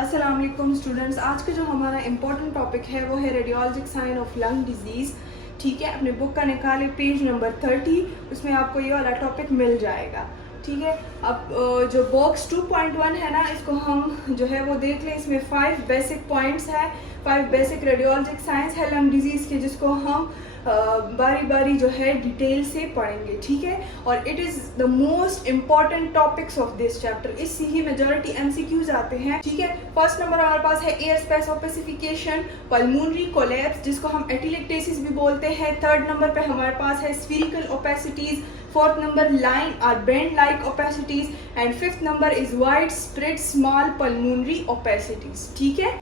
अस्सलाम वालेकुम स्टूडेंट्स। आज का जो हमारा इम्पोर्टेंट टॉपिक है वो है radiologic sign of lung disease. ठीक है, अपने बुक का निकाले पेज नंबर 30, उसमें आपको ये वाला टॉपिक मिल जाएगा। ठीक है, अब जो बॉक्स 2.1 है ना, इसको हम जो है वो देख लें। इसमें 5 बेसिक पॉइंट्स है, 5 बेसिक रेडियोलॉजिक साइंस है लंग डिजीज़ के, जिसको हम बारी बारी जो है डिटेल से पढ़ेंगे। ठीक है, और it is the most important topics of this chapter. इससे ही मेजॉरिटी MCQs आते हैं। ठीक है, फर्स्ट नंबर हमारे पास है एयर स्पेस ऑपेसिफिकेशन, पल्मोनरी कोलैप्स जिसको हम एटिलेक्टेसिस भी बोलते हैं। थर्ड नंबर पे हमारे पास है spherical opacities, fourth number line और band like opacities, and fifth number is wide spread small pulmonary opacities. ठीक है,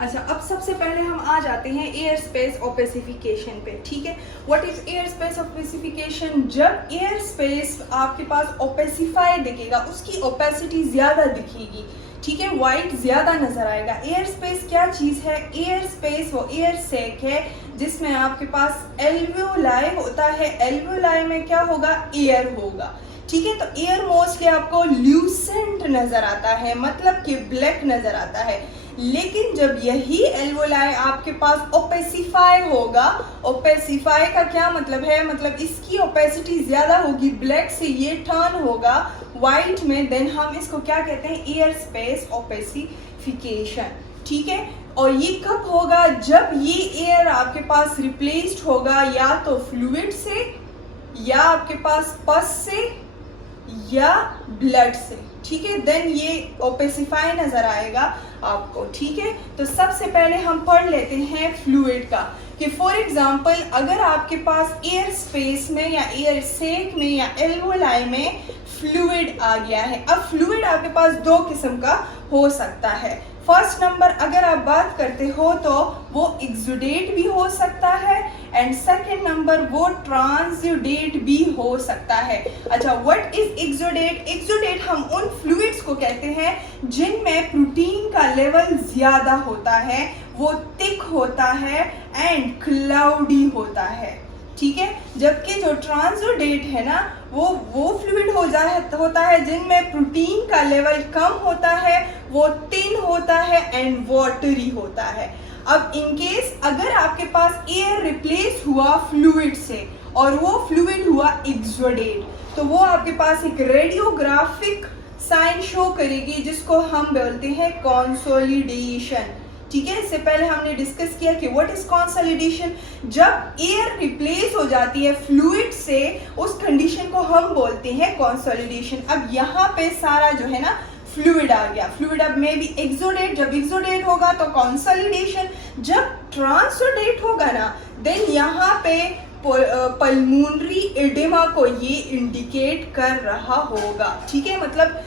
अच्छा, अब सबसे पहले हम आ जाते हैं एयर स्पेस ओपेसिफिकेशन पे। ठीक है, what is air space opacification? जब एयर स्पेस आपके पास ओपेसिफाई दिखेगा, उसकी ओपेसिटी ज्यादा दिखेगी। ठीक है, वाइट ज्यादा नजर आएगा। एयर स्पेस क्या चीज है? एयर स्पेस वो एयर सैक है जिसमें आपके पास एल्वियोलाई होता है। एल्वियोलाई में क्या होगा? एयर होगा। ठीक है, तो एयर मोस्टली आपको ल्यूसेंट नजर आता है, मतलब कि ब्लैक नजर आता है। लेकिन जब यही एल्वोलाई आपके पास ओपेसिफाई होगा, ओपेसिफाई का क्या मतलब है? मतलब इसकी ओपेसिटी ज्यादा होगी, ब्लैक से ये टर्न होगा व्हाइट में, देन हम इसको क्या कहते हैं? Air space opacification. ठीक है, और ये कब होगा? जब ये एयर आपके पास रिप्लेस्ड होगा या तो फ्लूइड से, या आपके पास पस से, या ब्लड से। ठीक है, देन ये ओपेसिफाई नजर आएगा आपको। ठीक है, तो सबसे पहले हम पढ़ लेते हैं फ्लूइड का, कि फॉर एग्जांपल अगर आपके पास एयर स्पेस में या एयर सैक में या एल्वोलाई में फ्लूइड आ गया है। अब फ्लूइड आपके पास दो किस्म का हो सकता है। फर्स्ट नंबर अगर आप बात करते हो तो वो एक्सुडेट भी हो सकता है, एंड सेकेंड नंबर वो ट्रांसुडेट भी हो सकता है। अच्छा, व्हाट इज एक्सुडेट? एक्सुडेट हम उन फ्लूइड्स को कहते हैं जिनमें प्रोटीन का लेवल ज्यादा होता है, वो थिक होता है एंड क्लाउडी होता है। ठीक है, जबकि जो ट्रांसुडेट है ना, वो फ्लूइड होता है जिनमें प्रोटीन का लेवल कम होता है, वो थिन होता है एंड वाटरी होता है। अब इन केस अगर आपके पास एयर रिप्लेस हुआ फ्लूइड से और वो फ्लूइड हुआ एक्सुडेट, तो वो आपके पास एक रेडियोग्राफिक साइन शो करेगी जिसको हम बोलते हैं कंसोलिडेशन। ठीक है, इससे पहले हमने डिस्कस किया कि व्हाट इज कंसोलिडेशन। जब एयर रिप्लेस हो जाती है फ्लूइड से, उस कंडीशन को हम बोलते हैं कंसोलिडेशन। अब यहाँ पे सारा जो है ना फ्लूइड आ गया। फ्लूइड अब मे बी एक्सुडेट, जब एक्सुडेट होगा तो कंसोलिडेशन, जब ट्रांसुडेट होगा ना, देन यहाँ पे पल्मोनरी एडेमा को ये इंडिकेट कर रहा होगा। ठीक है, मतलब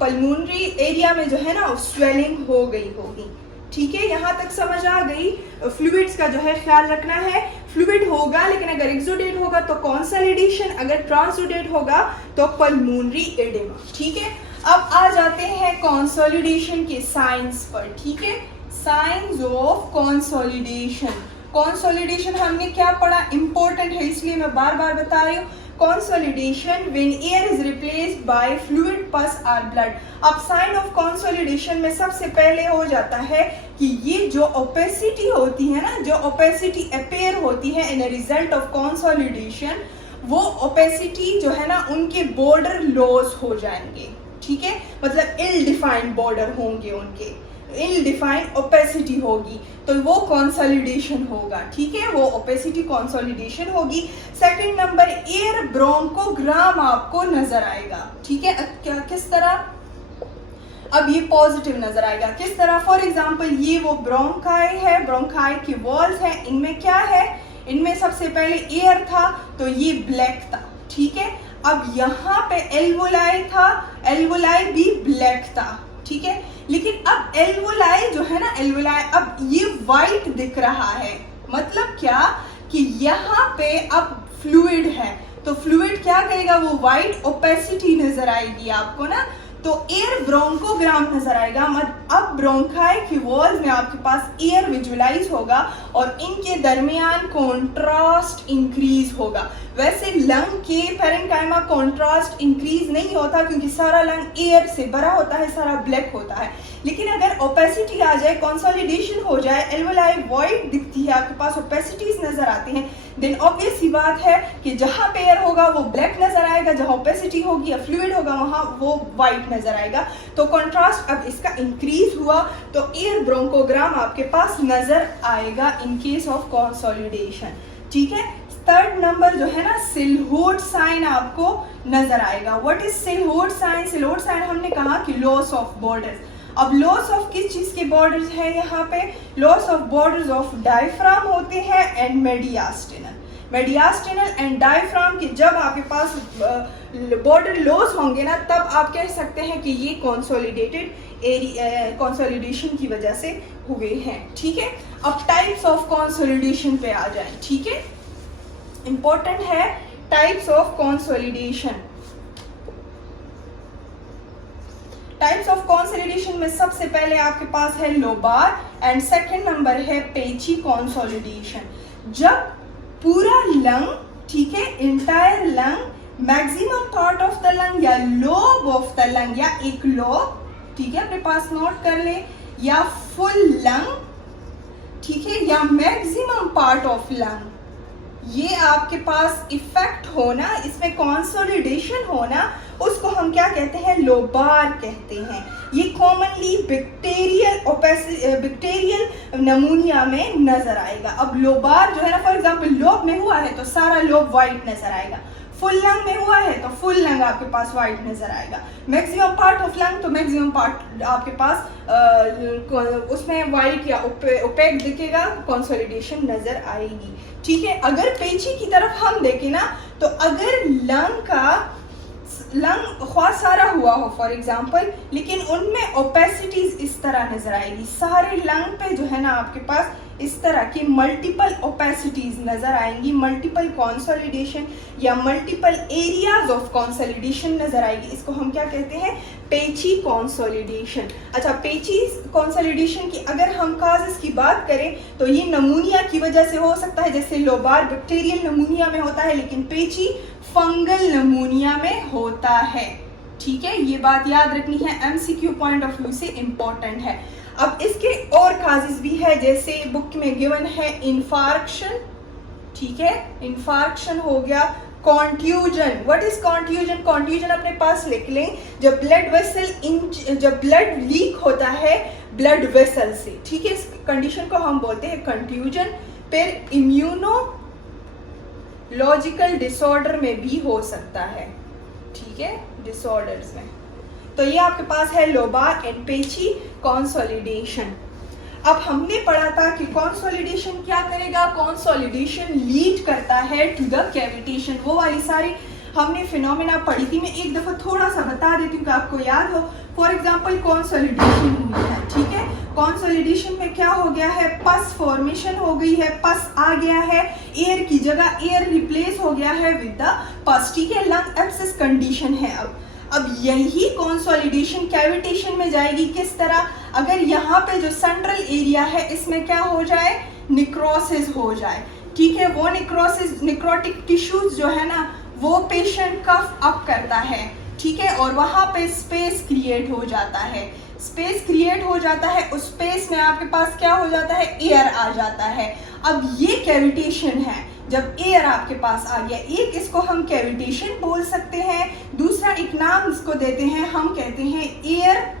पल्मोनरी एरिया में जो है ना स्वेलिंग हो गई होगी। ठीक है, यहाँ तक समझ आ गई। फ्लूइड्स का जो है ख्याल रखना है। फ्लूइड होगा, लेकिन अगर एक्सुडेट होगा तो कंसोलिडेशन, अगर ट्रांसुडेट होगा तो पल्मोनरी एडेमा। ठीक है, अब आ जाते हैं कंसोलिडेशन के साइंस पर। ठीक है, साइंस ऑफ कंसोलिडेशन। कंसोलिडेशन हमने क्या पढ़ा? इंपॉर्टेंट है इसलिए मैं बार बार बता रही हूँ। Consolidation when air is replaced by fluid, पस और ब्लड। अब साइन ऑफ कंसोलिडेशन में सबसे पहले हो जाता है कि ये जो ओपेसिटी होती है ना, जो ओपेसिटी अपेयर होती है इन रिजल्ट ऑफ कंसोलिडेशन, वो ओपेसिटी जो है ना उनके बॉर्डर लॉस हो जाएंगे। ठीक है, मतलब इल डिफाइंड बॉर्डर होंगे उनके, इल डिफाइंड ओपेसिटी होगी, तो वो कंसोलिडेशन होगा। ठीक है, वो ओपेसिटी कंसोलिडेशन होगी। सेकंड नंबर, एयर ब्रोंकोग्राम आपको नजर आएगा। ठीक है, क्या किस तरह? अब ये पॉजिटिव नजर आएगा। किस तरह? फॉर एग्जांपल ये वो ब्रोंकाई है, ब्रोंकाई की वॉल्स है, इनमें क्या है? इनमें सबसे पहले एयर था तो ये ब्लैक था। ठीक है, अब यहाँ पे एल्वोलाई था, एल्वोलाई भी ब्लैक था। ठीक है, लेकिन अब एल्वोलाई जो है ना, एल्वोलाई अब ये व्हाइट दिख रहा है। मतलब क्या? कि यहाँ पे अब फ्लूइड है, तो फ्लूइड क्या करेगा? वो व्हाइट ओपेसिटी नजर आएगी आपको ना, तो एयर ब्रोंकोग्राम नजर आएगा। अब ब्रोंकाई की वॉल्स में आपके पास एयर विजुअलाइज होगा और इनके दरमियान कॉन्ट्रास्ट इंक्रीज होगा। वैसे लंग के पैरेन्काइमा कॉन्ट्रास्ट इंक्रीज नहीं होता क्योंकि सारा लंग एयर से भरा होता है, सारा ब्लैक होता है, लेकिन अगर ओपेसिटी आ जाए, कंसोलिडेशन हो जाए, एल्वोलाई वॉइड दिखती है, आपके पास ओपेसिटीज नजर आती हैं, देन ऑब्वियस सी बात है कि जहां पे एयर होगा वो ब्लैक नजर आएगा, जहां ओपेसिटी होगी या फ्लूइड होगा वहां वो वाइट नजर आएगा। तो कंट्रास्ट अब इसका इंक्रीज हुआ तो एयर ब्रोंकोग्राम आपके पास नजर आएगा इन केस ऑफ कंसोलिडेशन। ठीक है, थर्ड नंबर जो है ना, सिलहूट साइन आपको नजर आएगा। What is silhouette sign? Silhouette sign हमने कहा कि लॉस ऑफ बॉर्डर्स। अब लॉस ऑफ किस चीज के बॉर्डर्स है यहाँ पे? Loss of borders of diaphragm होते हैं and mediastinal. Mediastinal and diaphragm के जब आपके पास बॉर्डर लॉस होंगे ना, तब आप कह सकते हैं कि ये कंसोलिडेटेड एरिया कंसोलिडेशन की वजह से हुए हैं। ठीक है, अब टाइप्स ऑफ कंसोलिडेशन पे आ जाए। ठीक है, इंपॉर्टेंट है types of consolidation. Types of consolidation में सबसे पहले आपके पास है लोबार एंड सेकंड नंबर है पेची कंसोलिडेशन। जब पूरा लंग, ठीक है, entire lung, maximum part of the lung या लोब ऑफ द लंग या एक लोब, ठीक है, अपने पास नोट कर ले, या फुल लंग, ठीक है, या मैक्सिमम पार्ट ऑफ लंग, ये आपके पास इफेक्ट होना, इसमें कंसोलिडेशन होना, उसको हम क्या कहते हैं? लोबार कहते हैं। ये कॉमनली बैक्टीरियल नमूनिया में नजर आएगा। अब लोबार जो है ना, फॉर एग्जांपल लोब में हुआ है तो सारा लोब वाइट नजर आएगा, फुल लंग में हुआ है तो फुल लंग आपके पास वाइट नजर आएगा, मैक्सिमम पार्ट ऑफ लंग तो मैक्सिमम पार्ट आपके पास उसमें वाइट या ओपेक दिखेगा, कंसोलिडेशन नजर आएगी। ठीक है, अगर पेची की तरफ हम देखें ना, तो अगर लंग ख्वाह सारा हुआ हो फॉर एग्जांपल, लेकिन उनमें ओपेसिटीज इस तरह नजर आएगी, सारे लंग पे जो है ना आपके पास इस तरह की मल्टीपल ओपेसिटीज नजर आएंगी, मल्टीपल कंसोलिडेशन या मल्टीपल एरियाज ऑफ कंसोलिडेशन नजर आएगी। इसको हम क्या कहते हैं? पेची कंसोलिडेशन। अच्छा, पेची कंसोलिडेशन की अगर हम काजेस की बात करें तो ये नमूनिया की वजह से हो सकता है, जैसे लोबार बैक्टीरियल नमूनिया में होता है, लेकिन पेची फंगल नमूनिया में होता है। ठीक है, ये बात याद रखनी है, एमसीक्यू पॉइंट ऑफ व्यू से इंपॉर्टेंट है। अब इसके और काजेस भी है, जैसे बुक में गिवन है इन्फार्क्शन, ठीक है, इन्फार्क्शन हो गया, contusion. What is contusion? Contusion अपने पास लिख लें, जब ब्लड लीक होता है ब्लड वेसल से, ठीक है, इस कंडीशन को हम बोलते हैं कंट्यूजन। फिर इम्यूनोलॉजिकल डिसऑर्डर में भी हो सकता है, ठीक है, डिसऑर्डर्स में। तो ये आपके पास है लोबार एंड पेची कंसोलिडेशन। अब हमने पढ़ा था कि कंसोलिडेशन क्या करेगा? कंसोलिडेशन लीड करता है टू द कैविटेशन। वो वाली सारी हमने फिनोमेना पढ़ी थी, मैं एक दफा थोड़ा सा बता देती हूँ कि आपको याद हो। फॉर एग्जांपल कंसोलिडेशन हुई है, ठीक है, कंसोलिडेशन में क्या हो गया है? पस फॉर्मेशन हो गई है, पस आ गया है, एयर की जगह एयर रिप्लेस हो गया है विद द पस, ठीक है, लंग एब्सेस कंडीशन है। अब यही कंसोलिडेशन कैविटेशन में जाएगी। किस तरह? अगर यहाँ पे जो सेंट्रल एरिया है इसमें क्या हो जाए? निक्रोसिस हो जाए, ठीक है, वो निक्रोसिस, निक्रोटिक टिश्यूज जो है ना, वो पेशेंट कफ अप करता है, ठीक है, और वहां पे स्पेस क्रिएट हो जाता है। स्पेस क्रिएट हो जाता है, उस स्पेस में आपके पास क्या हो जाता है? एयर आ जाता है। अब ये कैविटेशन है, जब एयर आपके पास आ गया। एक इसको हम कैविटेशन बोल सकते हैं, दूसरा एक नाम इसको देते हैं, हम कहते हैं एयर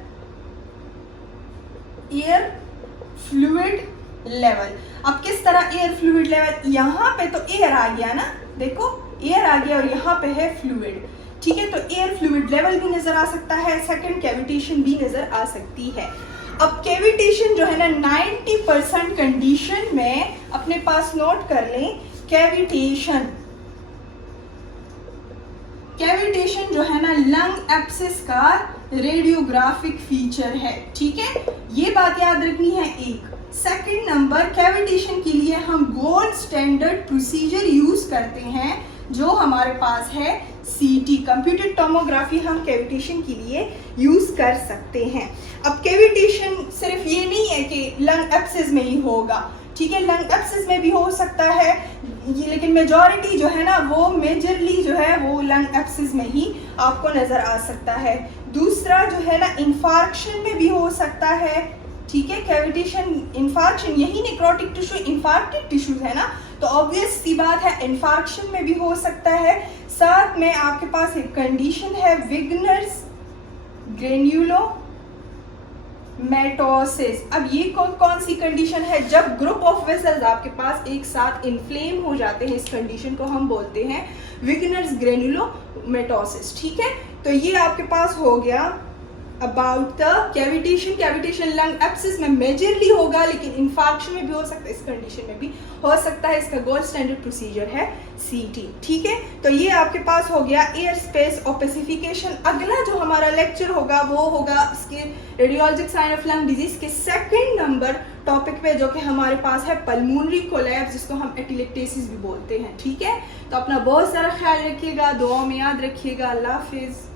फ्लूइड लेवल। अब किस तरह एयर फ्लूइड लेवल? यहाँ पे तो एयर आ गया ना, देखो एयर आ गया और यहाँ पे है फ्लूइड, ठीक है, तो एयर फ्लूइड लेवल भी नजर आ सकता है, सेकंड कैविटेशन भी नजर आ सकती है। अब कैविटेशन जो है ना 90% कंडीशन में अपने पास नोट कर लें, कैविटेशन जो है ना लंग एब्सेस का रेडियोग्राफिक फीचर है, ठीक है, ये बात याद रखनी है। एक सेकंड नंबर, कैविटेशन के लिए हम गोल्ड स्टैंडर्ड प्रोसीजर यूज करते हैं जो हमारे पास है सीटी, कंप्यूटेड टोमोग्राफी हम कैविटेशन के लिए यूज कर सकते हैं। अब कैविटेशन सिर्फ ये नहीं है कि लंग एब्सेस में ही होगा, ठीक है, लंग एब्सेस में भी हो सकता है ये, लेकिन मेजॉरिटी जो है ना वो मेजरली जो है वो लंग एब्सेस में ही आपको नजर आ सकता है। दूसरा जो है ना इंफार्क्शन में भी हो सकता है, ठीक है, कैविटेशन इंफार्क्शन, यही नेक्रोटिक टिश्यू इंफार्क्टेड टिश्यूज है ना, तो ऑब्वियस सी बात है इंफार्क्शन में भी हो सकता है। साथ में आपके पास एक कंडीशन है विग्नर्स ग्रेन्युलोमेटोसिस। अब ये कौन सी कंडीशन है? जब ग्रुप ऑफ वेसल्स आपके पास एक साथ इन्फ्लेम हो जाते हैं, इस कंडीशन को हम बोलते हैं विग्नर्स ग्रेन्युलोमेटोसिस, ठीक है। तो ये आपके पास हो गया about the cavitation lung abscess में मेजरली होगा, लेकिन इंफार्क्शन में भी हो सकता है, इस कंडीशन में भी हो सकता है। इसका गोल्ड स्टैंडर्ड प्रोसीजर है सीटी, ठीक है। तो ये आपके पास हो गया एयर स्पेस ओपेसिफिकेशन। अगला जो हमारा लेक्चर होगा वो होगा इसके radiologic sign of lung disease के सेकंड नंबर टॉपिक पे, जो कि हमारे पास है पल्मोनरी कोलैप्स, जिसको हम एटिलेक्टेसिस भी बोलते हैं, ठीक है। तो अपना बहुत सारा ख्याल रखिएगा, दुआओं में याद रखिएगा। अल्लाह हाफिज।